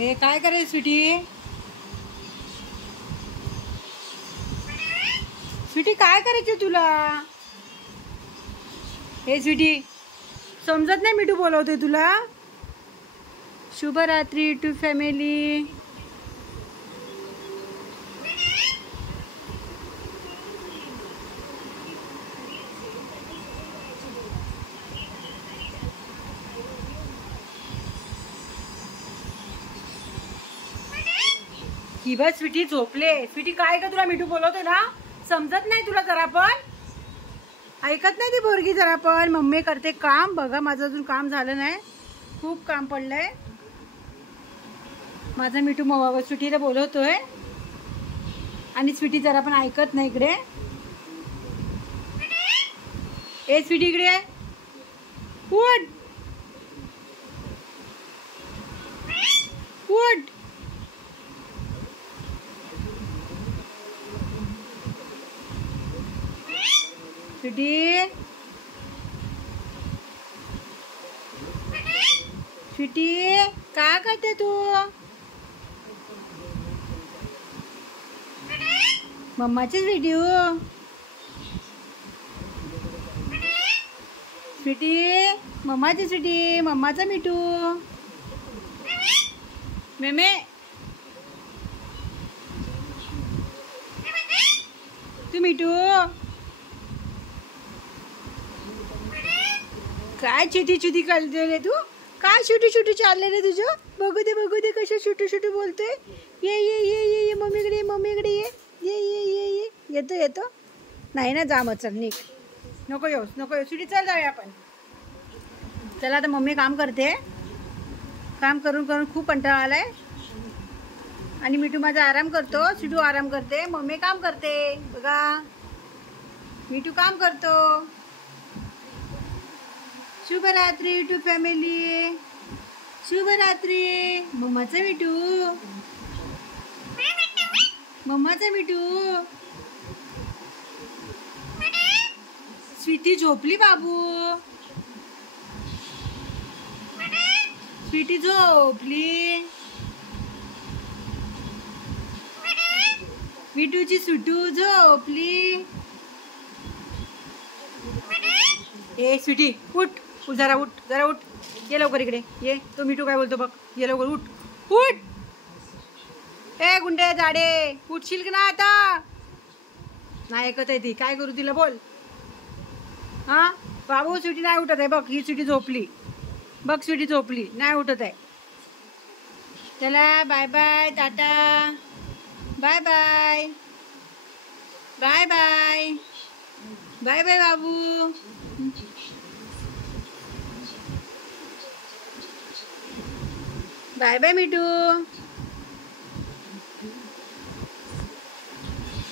हे काय करायचं स्वीटी? स्वीटी काय करायचं तुला? हे स्वीटी समजत नाही, मिठू बोलवतोय तुला. शुभरात्री टू फॅमिली. ही बस स्वीटी झोपले. स्वीटी काय का तुला मिठू बोलवतोय ना, समजत नाही तुला जरा पण? ऐकत नाही ती पोरगी जरा पण. मम्मी करते काम. बघा माझं अजून काम झालं नाही, खूप काम पडलंय. माझा मिठू स्वीटीला बोलवतोय आणि स्वीटी जरा पण ऐकत नाही. इकडे ए स्वीटी, इकडे उठ उठ. स्वीटी स्वीटी काय करते तू? मम्माचीच व्हिडिओ. स्वीटी मम्माची स्वीटी, मम्माचा मिठू. मेमे तू मिठू काय चिटी चिटी करते रे तू? काय छोटी छोटी चालले रे तुझं? बघू दे कशा छोटी छोटी बोलते. ये ये ये ये ये मम्मीकडे, मम्मीकडे ये ये ये ये ये. येतो येतो. नाही ना, जा मग चल निघ. नको येऊस स्वीटी, चल जाऊया आपण. चला आता मम्मी काम करते. काम करून करून खूप कंटाळा आलाय आणि मिठू माझा आराम करतो. स्वीटू आराम करते, मम्मी काम करते. बघा मिठू काम करतो. शुभरात्री टू फॅमिली. शुभरात्री. मम्माचा मिठू, मम्माचा मिठू. स्वीटी झोपली बाबू. स्वीटी झोपली. मिठूची सुटू झोपली. ए स्वीटी उठ जरा, उठ. ये लवकर इकडे ये. तो मिठू काय बोलतो बघ. ये लवकर उठ. ए गुंडे जाडे, उठशील की ना आता? नाही ऐकत आहे ती. काय करू तिला बोल. हा बाबू, स्वीटी नाही उठत आहे बघ. ही स्वीटी झोपली बघ. स्वीटी झोपली, नाही उठत आहे. चला बाय बाय, टाटा. Bye bye bye bye bye bye बाबू. Bye bye Mithu.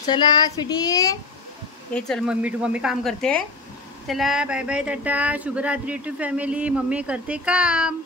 चला स्वीटी, हे चल मम्मी काम करते. चला बाय बाय, टाटा. शुभरात्री टू फॅमिली. मम्मी करते काम.